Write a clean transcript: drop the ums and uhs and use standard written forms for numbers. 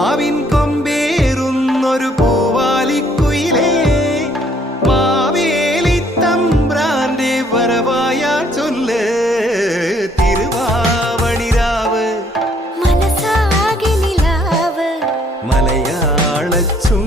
ആവിൻ കൊമ്പേറുന്നൊരു പൂവാലിക്കുയിലേ മാവേലി തമ്പ്രാന്റെ വരവായാ ചൊല്ല് തിരുവാവണിരാവ് മനസാകെ നിലാവ് മലയാള ചും